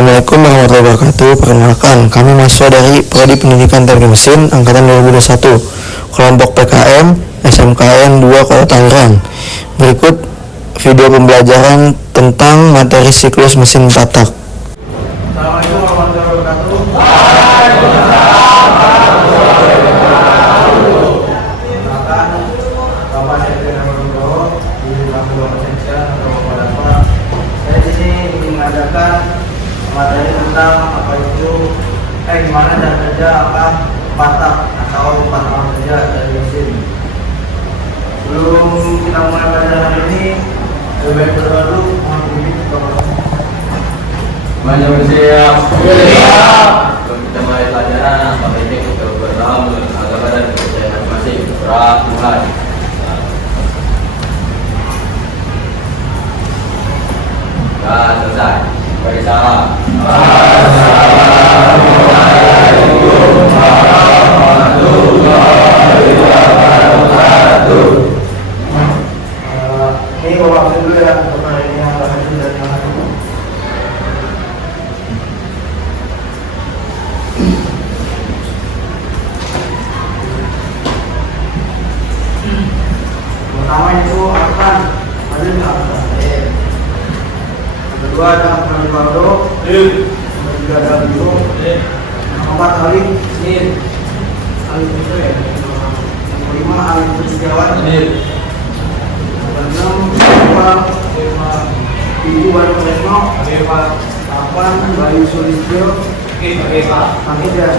Assalamualaikum warahmatullahi wabarakatuh. Perkenalkan, kami mahasiswa dari Prodi Pendidikan Teknik Mesin Angkatan 2021, kelompok PKM SMKN 2 Kota Tangerang. Berikut video pembelajaran tentang materi siklus mesin 4 tak. Assalamualaikum warahmatullahi wabarakatuh. Bapak saya Firman Nugroho di Fakultas Mesin atau Bapak. Saya di sini ingin mengadakan materi tentang apa itu gimana cara kerja patak atau patak kerja dari mesin. Sebelum kita mulai pelajaran ini, lebih baik berdoa dulu. Mohon izin kepada Semuanya bersiap. Siap. Sebelum kita mulai pelajaran, apa ini kita berdoa menurut agama dan kepercayaan masing-masing. Surah Tuhan. Dan selesai. Beri salam. Assalamualaikum warahmatullahi wabarakatuh. Ini bapak dulu ya untuk hari ini yang akan dari yang lain. Pertama itu akan ada akan. Kedua ada Ronaldo. Ketiga ada Biro. Keempat Ali. Ali itu ya. Kelima Ali Setiawan. Enam Ibu Bayu Tresno. Delapan Bayu Sulistyo. Hamida.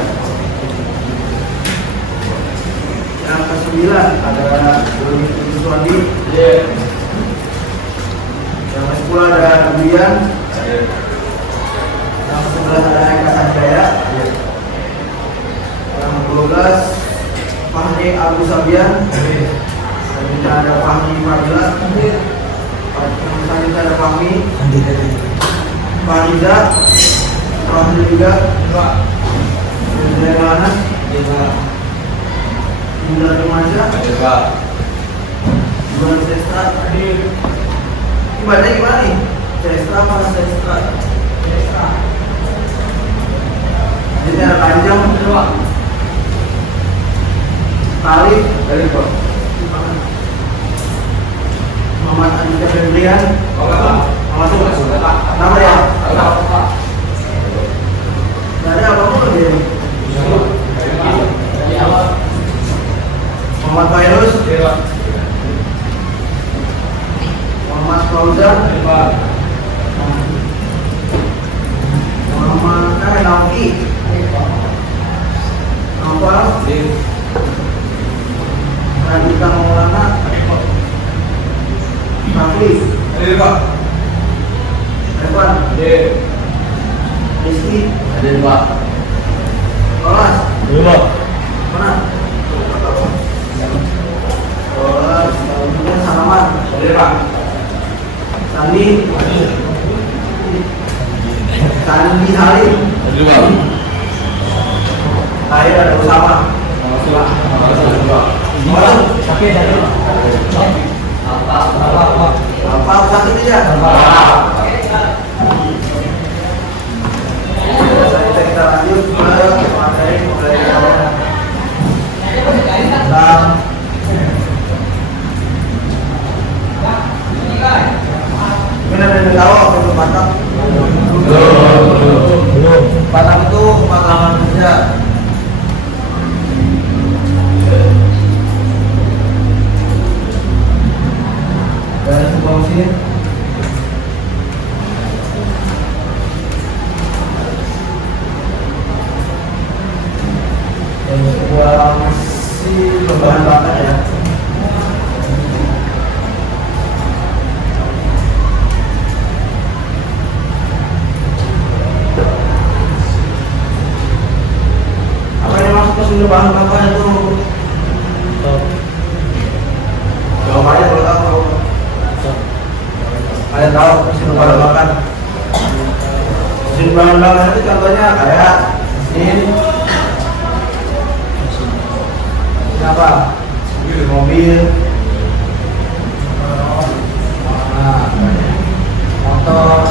Yang ke-9 ada Doni Suwandi. Yang ke-10 ada Duyan. Yang ke-11 ada Eka Sanjaya. Yang ke-12 Fahri Abu Sabian. Selanjutnya ada Fahmi Fadila. Selanjutnya ada Fahmi Fahriza. Fahri juga Dari mana? Bunda Remaja. Bulan Sestra. Ini baca gimana nih? Sestra apa Sestra? Jadi ada panjang. Kali dari kok. Muhammad Andika Febrian. Masuk. Nama ya? Dari apa pun dia? Muhammad Fairuz. Muhammad Fauzan. Muhammad Nauki. Apa? Radika Maulana. Rafli. Evan. Rizky. Lolas. Mana? Lolas. Kemudian Salaman. Sandi. Sandi Halim. Akhir ada Usama. Apa sakit tidak? Kita lanjut ke materi pembelajaran tentang ini tahu apa itu patak? Belum. Patak itu pengalaman kerja. Dari sebuah mesin berbahan bakar ya. Apa yang masuk ke sumber bahan bakar itu? Jawabannya kalau tahu. Kalian tahu mesin bahan bakar? Mesin bahan bakar itu contohnya kayak mesin apa? Mobil, motor,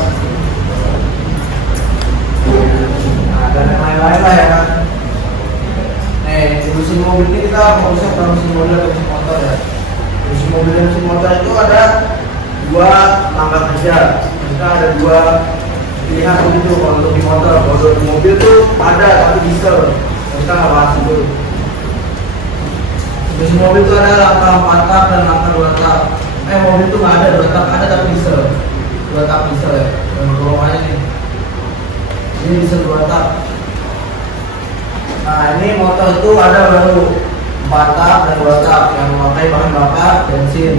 pilihan begitu kalau untuk di motor. Kalau di mobil tuh ada tapi diesel, kita nggak bahas itu. Mesin mobil tuh ada langkah 4 tak dan langkah 2 tak. Mobil tuh nggak ada 2 tak, ada tapi diesel, 2 tak diesel ya. Golongannya nih, ini diesel 2 tak. Nah ini motor itu ada baru 4 tak dan 2 tak yang memakai bahan bakar bensin.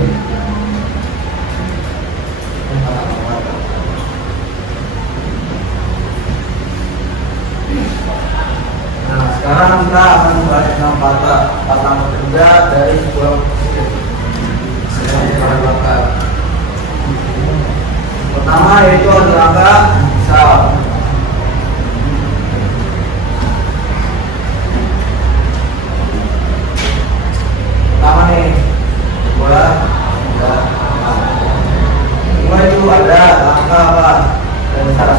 Nah sekarang kita akan membahas tentang patah kerja dari sebuah mesin bahan bakar. Pertama yaitu ada langkah misal. Pertama nih, bola, mulai itu ada langkah apa dan cara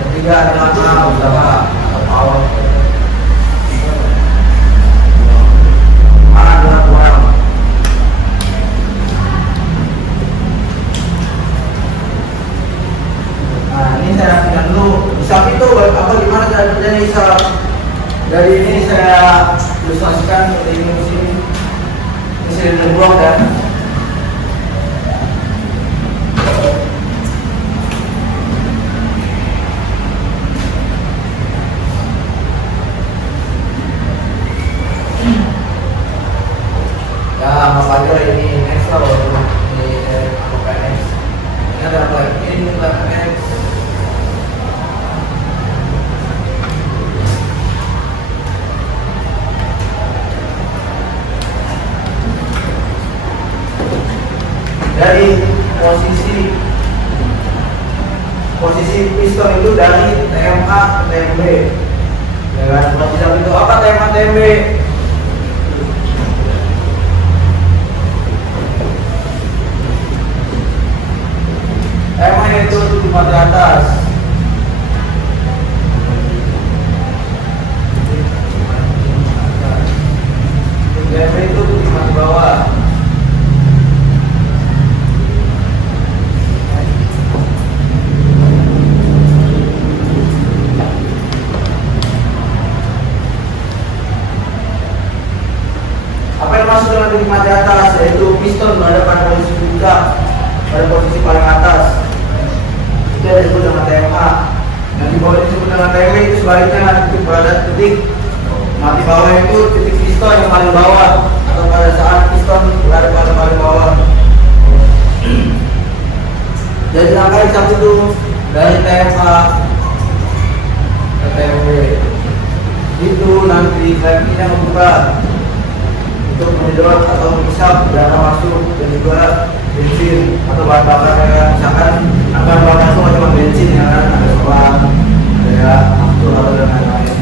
ketiga ada langkah utama atau power. Ada kurang. Nah ini saya rapikan dulu. Hisap itu apa gimana cara kerjanya hisap? Dari ini saya ilustrasikan seperti ini mesin blok ya. Ya anggap aja ini next lah, ini anggap next. Ini ada apa? Ini next. Dari posisi piston itu dari TMA ke TMB. Ya kan? Posisi itu apa TMA TMB? TMA itu cuma di atas. TMB itu cuma di bawah. Masuk dengan lima di atas, yaitu piston berada pada posisi puncak, pada posisi paling atas. Itu yang disebut dengan TMA. Yang di bawah disebut dengan TMB itu sebaliknya, titik berada titik mati bawah itu titik piston yang paling bawah, atau pada saat piston berada pada paling bawah. Jadi langkah satu itu dari TMA ke TMB itu nanti kita membuka untuk menyedot atau menghisap udara masuk dan juga bensin atau bahan bakar yang misalkan bahan bakar itu cuma bensin ya kan, ada solar, ada aftur atau dan lain-lain.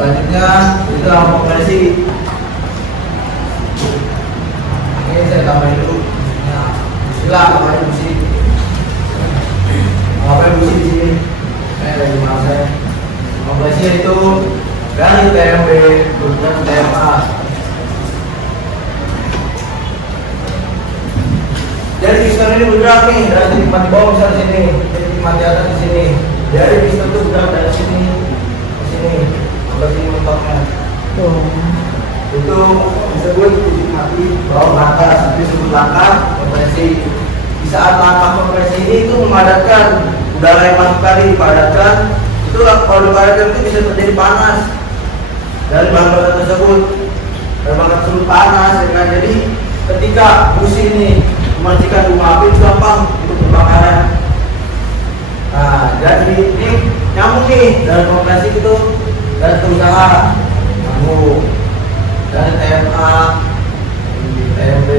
Selanjutnya itu kompresi. Ini saya tambahin dulu. Sila tambahin busi. Ngapain busi di sini? Dari mana saya? Kompresi itu dari TMB kemudian TMA. Jadi piston ini bergerak nih dari titik mati bawah misalnya sini, titik mati atas di sini. Jadi piston itu bergerak dari sini ke sini, sampai sini mentoknya. Itu disebut titik mati bawah langkah, itu disebut langkah kompresi. Di saat langkah kompresi ini itu memadatkan udara yang masuk tadi dipadatkan. Itulah kalau udara itu bisa terjadi panas dari bahan bakar tersebut. Bahan bakar tersebut panas, ya kan? Jadi ketika busi ini memercikan bunga api itu gampang untuk pembakaran. Nah, jadi ini nyambung nih dari kompresi itu dari usaha nyambung dari TMA, TMB,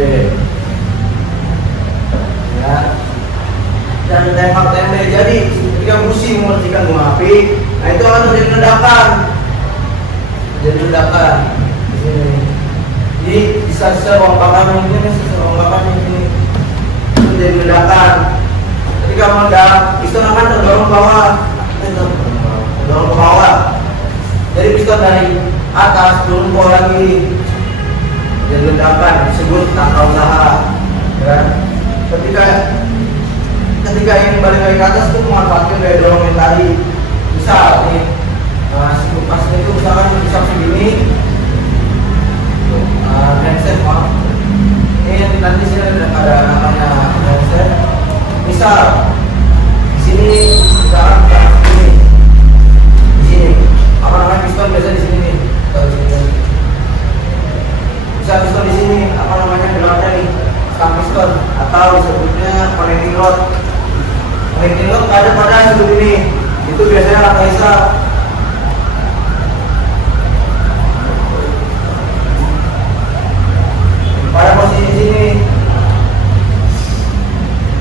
ya. Dan tembak TMB. Jadi ketika busi memercikan bunga api, nah itu akan terjadi ledakan. Jadi ledakan di sini. Jadi sisa-sisa ruang bakar ini, sisa ruang bakar ini itu jadi ledakan. Ketika meledak, piston akan terdorong ke bawah, terdorong ke bawah. Jadi piston dari atas turun ke bawah lagi. tersebut tanpa usaha. Ya. Ketika ingin balik lagi ke atas tuh memanfaatkan gaya dorong yang tadi. Misal nih, si kupasnya itu misalkan bisa segini, handset maaf. Ini nanti sini ada namanya handset. Misal di sini misalkan segini, di sini apa namanya piston biasa di sini nih, bisa piston di sini apa namanya belakangnya nih, stang piston atau disebutnya connecting rod. Connecting rod ada pada sudut ini, itu biasanya rata isa. Pada posisi sini.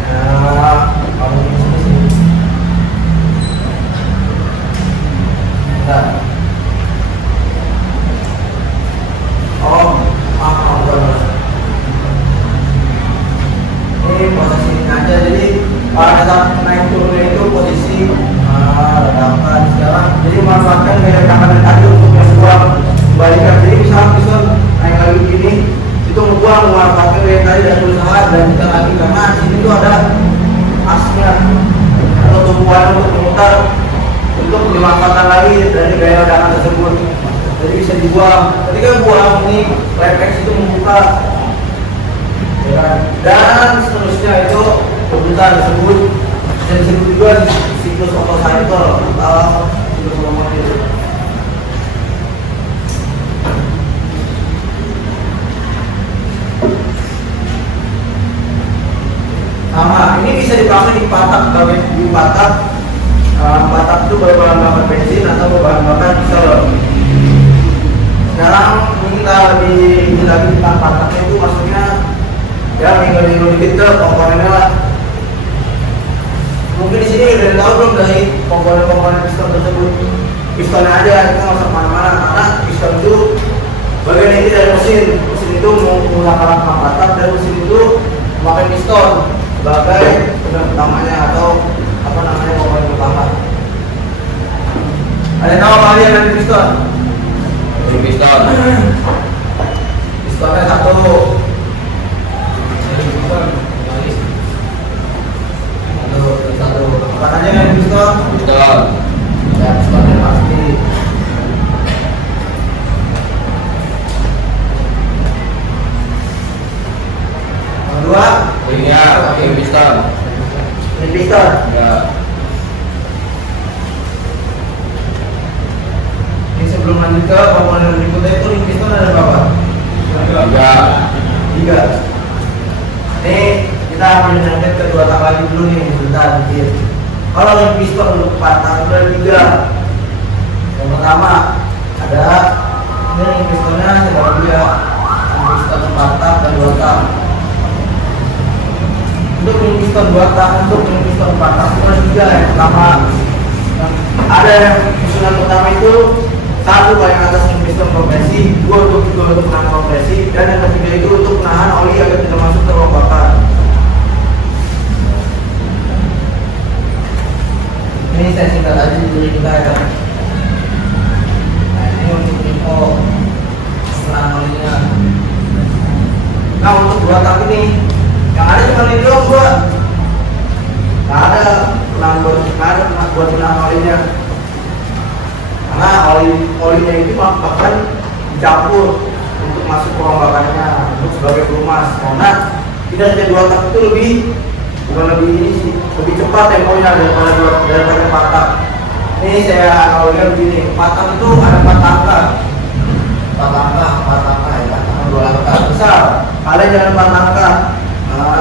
Nah, kalau di sini. Nah. Oh, maaf. Ini posisi aja, jadi pada saat naik turunnya itu posisi ledakan sekarang. Jadi manfaatkan gaya rekaman tadi untuk yang buang kembalikan. Jadi misalnya piston naik lagi begini, itu ngebuang memanfaatkan gaya tadi dan berusaha dan kita lagi karena di sini tuh ada asnya atau tumpuan untuk memutar untuk dimanfaatkan lagi dari gaya ledakan tersebut. Jadi bisa dibuang. Ketika buang ini refleks itu membuka, ya, dan seterusnya itu kebutuhan tersebut dan disebut juga siklus otocycle atau siklus otomotif. Sama, ini bisa dipakai di patak, bagian di patak. Patak itu berbahan bakar bensin atau berbahan bakar diesel. Sekarang ini kita lebih ini lagi tentang pataknya itu maksudnya ya minggu dikit ke komponennya lah. Mungkin di sini udah tahu belum dari komponen-komponen piston tersebut. Pistonnya aja kita nggak usah kemana-mana karena piston itu bagian inti dari mesin. Mesin itu menggunakan rangka patak dan mesin itu memakai piston sebagai penyebab utamanya atau apa namanya komponen utama. Ada tahu kalian dari piston? Dari piston. Pistonnya satu. Satu. Apa aja yang piston? Piston. Ya, pistonnya pasti. Yang kedua, Iya, pakai piston. ini piston. Ya. Ini sebelum lanjut ke komponen berikutnya itu ring piston ada berapa? Tiga. Ini kita menyangkut kedua tak lagi dulu nih, bentar dikit. Kalau ring piston untuk patah itu ada tiga. Yang pertama ada ini ring pistonnya ada tiga, ring piston patah dan dua tak. Untuk ring piston dua tak, untuk ring piston patah itu ada tiga. Yang pertama ada yang susunan pertama itu satu paling atas ring piston kompresi, dua untuk menahan kompresi, dan yang ketiga itu untuk menahan oli agar tidak masuk ke ruang bakar. Ini saya singkat aja dulu kita ya. Nah, ini untuk info menahan olinya. Nah, untuk dua tak ini yang ada cuma ini doang gua. Nggak ada buat menahan olinya. Karena olinya itu bahkan dicampur untuk masuk ke ruang bakarnya untuk sebagai pelumas. Karena kinerja dua tak itu lebih cepat temponya daripada patak. Ini saya analogikan begini, patak itu ada 4 angka ya, atau 2 angka besar. Kalian jangan 4 angka,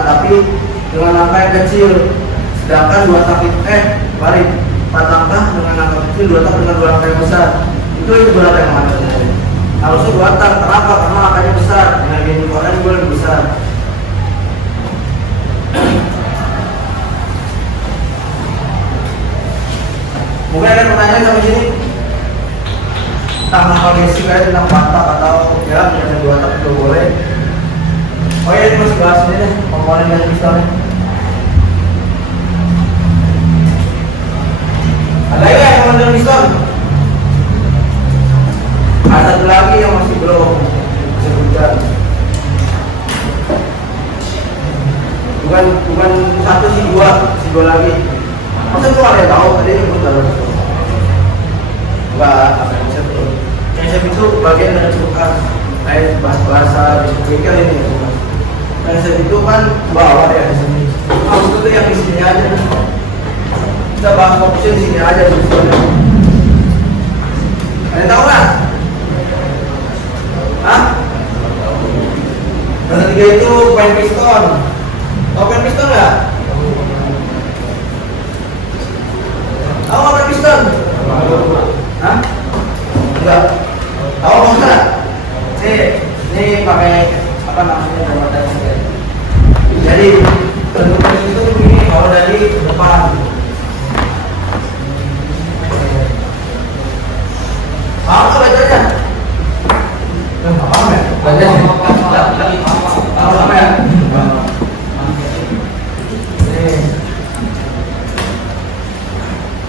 tapi dengan angka yang kecil. Sedangkan 2 tak balik 4 angka dengan angka kecil, 2 tak dengan 2 angka yang besar. Itu berapa yang mana? Harusnya 2 tak. Kenapa? Karena angkanya besar. Energi inputannya juga lebih besar. Mungkin ada pertanyaan sampai sini tentang kondisi kayak tentang patak atau ya ada 2 tak juga boleh. Oh ya, ini masih bahas ini deh komponen dari pistonnya. Ada ya yang komponen piston? Ada satu lagi yang masih belum disebutkan. bahasa bengkel ini. Konsep itu kan bawah ya di sini. Maksud itu yang di sini aja. Kita bahas fokusnya di sini aja di sini. Ada tahu nggak? Hah? Yang ketiga itu pen piston. Tahu pen piston nggak? Tahu nggak pen piston? Hah? Enggak. Tahu nggak? Ini pakai apa namanya jembatan. Jadi bentuknya itu begini kalau dari depan. Paham nggak bacanya? Paham ya? Bacanya? Paham ya?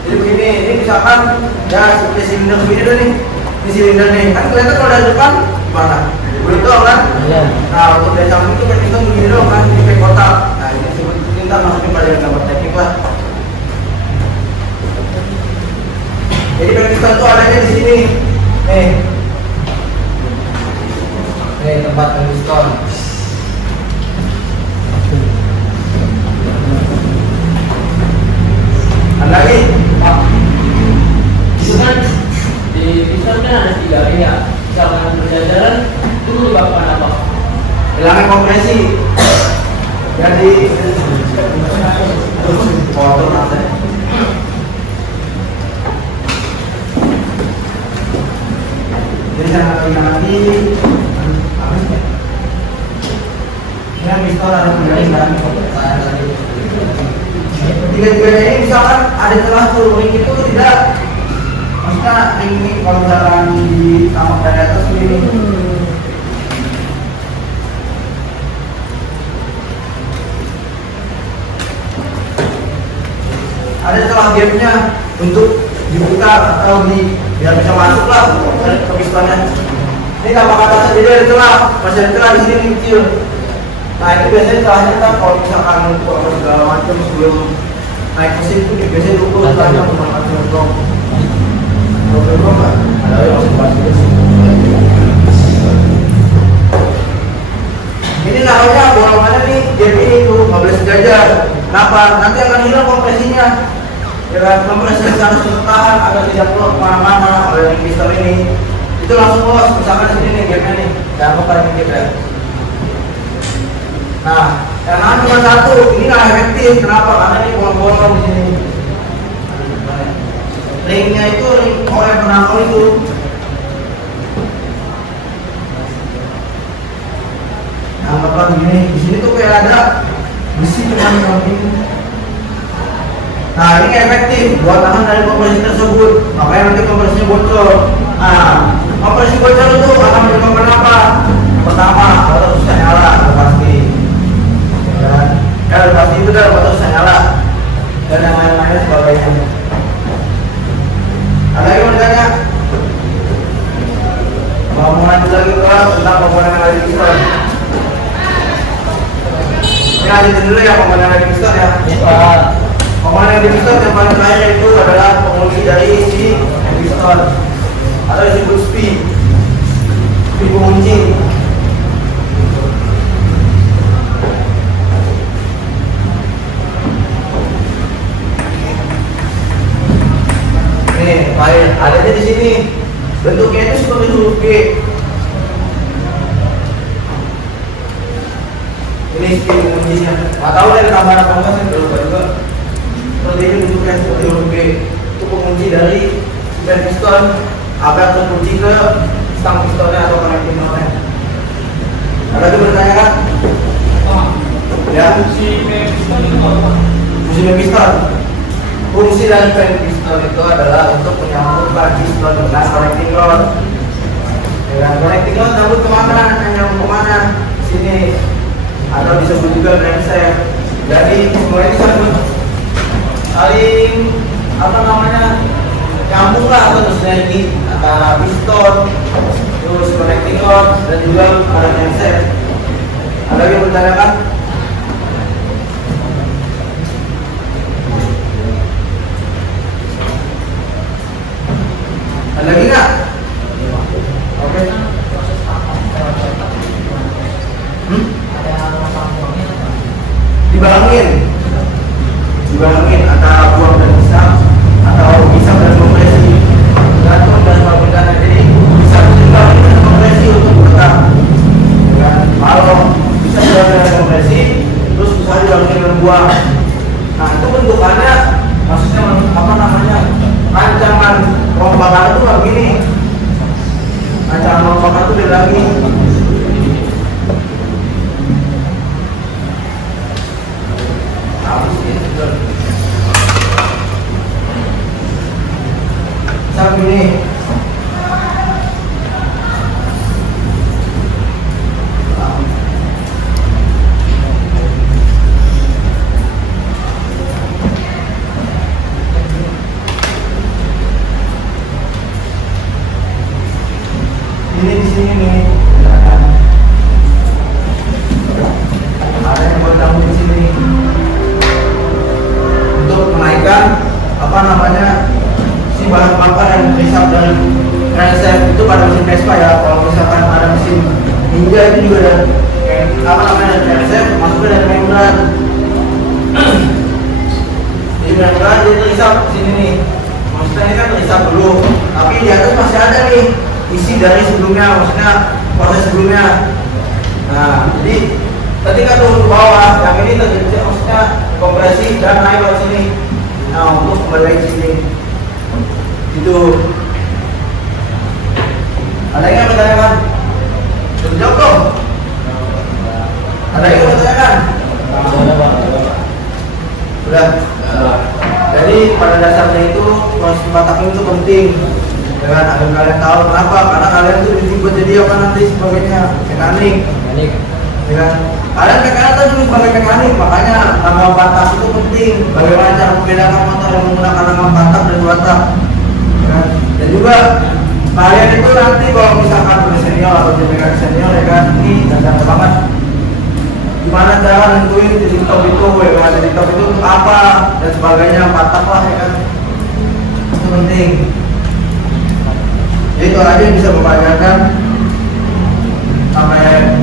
Jadi begini, ini misalkan ya seperti silinder begini dulu nih. Ini silinder nih, kan kelihatan kalau dari depan gimana? Belum tahu kan? Iya. Nah untuk dari samping itu kita begini dong kan, ini kayak kotak. Nah ini kita masukin pada gambar teknik lah. Jadi piston itu adanya di sini. Nih tempat piston. Ada lagi? Itu kan di piston kan ada 3 ring ya. Misalkan berjajaran itu menyebabkan apa? Hilangnya kompresi. Jadi kotor nanti. Jadi jangan lagi. Ini piston harus menjadi barang tadi. Tiga-tiganya ini misalkan ada celah tuh ring itu tidak, maksudnya ring ini kalau misalkan di tamak dari atas ini ada celah gapnya untuk dibuka atau biar bisa masuk lah ke pistonnya. Ini tamak atasnya jadi ada celah, masih ada celah di sini kecil. Nah itu biasanya celahnya kan kalau misalkan untuk segala macam sebelum naik mesin itu biasanya dulu celahnya menggunakan filtrok. Kalau filtrok nggak ada yang masuk plastik. Ini naruhnya bolongannya nih jadi ini tuh nggak boleh sejajar. Kenapa? Nanti akan hilang kompresinya. Ya kan kompresinya harus tertahan agar tidak keluar kemana-mana oleh piston ini. Itu langsung los. Misalkan di sini nih gapnya nih, jangan lupa ini gap ya. Nah, yang cuma satu, ini nggak efektif. Kenapa? Karena ini bolong-bolong di sini. Ringnya itu ring oleh penangkal itu. Anggaplah begini, di sini tuh kayak ada besi cuman ini. Nah, ini efektif buat tahan dari kompresi tersebut. Makanya nanti kompresinya bocor. Nah, kompresi bocor itu akan menyebabkan apa? Pertama, motor susah nyala, pasti. Ya pasti itu kan motor susah nyala dan yang lain-lain sebagainya. Ada yang mau ditanya? Mau lanjut lagi kelas tentang komponen dari piston. Ini lanjutin dulu ya komponen dari piston ya. Komponen dari piston yang paling terakhir itu adalah pengunci dari si piston atau disebut spee pengunci. Nih, adanya di sini. Bentuknya itu seperti huruf G. Ini spee penguncinya. Nggak tahu dari gambar apa enggak, saya lupa juga. Seperti ini bentuknya seperti huruf G. Itu pengunci dari piston agar terkunci ke stang pistonnya atau connecting knotnya. Ada yang bertanya kan? Ya. Fungsi piston itu apa? Fungsi piston. Fungsi dari pen piston itu adalah untuk menyambungkan piston dengan connecting rod. Dengan connecting rod nyambung kemana? Nyambung kemana? Sini. Atau disebut juga crankshaft. Jadi semua itu saling apa namanya nyambung lah atau sinergi antara piston, terus connecting rod dan juga ada crankshaft. Ada yang bertanya kan? Ada lagi nggak? Oke. dibarengin antara buang dan hisap atau hisap dan kompresi, gantung dan perbedaan. Jadi hisap itu dibarengin dengan kompresi untuk bergerak. Kalau bisa dibarengin dengan kompresi, terus bisa dibarengin dengan buang. Nah itu bentukannya, maksudnya apa namanya, rancangan rombakan itu kayak gini. Rancangan rombakan itu beda lagi. Sampai ini di sini nih ada yang buat kamu di sini untuk menaikkan apa namanya si bahan bakar yang hisap dari crankshaft itu pada mesin Vespa ya. Kalau misalkan ada mesin Ninja itu juga ada apa namanya crankshaft masuknya dari membran. Di membran dia terhisap sini nih, maksudnya ini kan terhisap dulu, tapi di atas masih ada nih isi dari sebelumnya, maksudnya proses sebelumnya. Nah jadi ketika turun ke bawah yang ini terjadi maksudnya kompresi dan naik ke sini. Nah untuk kembali ke sini itu ada yang bertanyakan? Jawab dong. Ada yang bertanyakan? Sudah. Jadi pada dasarnya itu proses pematakan itu penting, dengan agar kalian tahu kenapa, karena kalian tuh dibuat jadi apa nanti sebagainya mekanik. Ya, kalian mekanik kan dulu sebagai mekanik, makanya langgam batas itu penting. Bagaimana cara membedakan motor yang menggunakan langgam batas dan dua tak. Ya, dan juga kalian itu nanti kalau misalkan udah senior atau jadi mekanik senior ya kan, ini dasar banget. Gimana cara nentuin titik top itu, ya kan? Titik top itu untuk apa dan sebagainya, patak lah ya kan. Itu penting. Jadi itu aja yang bisa memperagakan sampai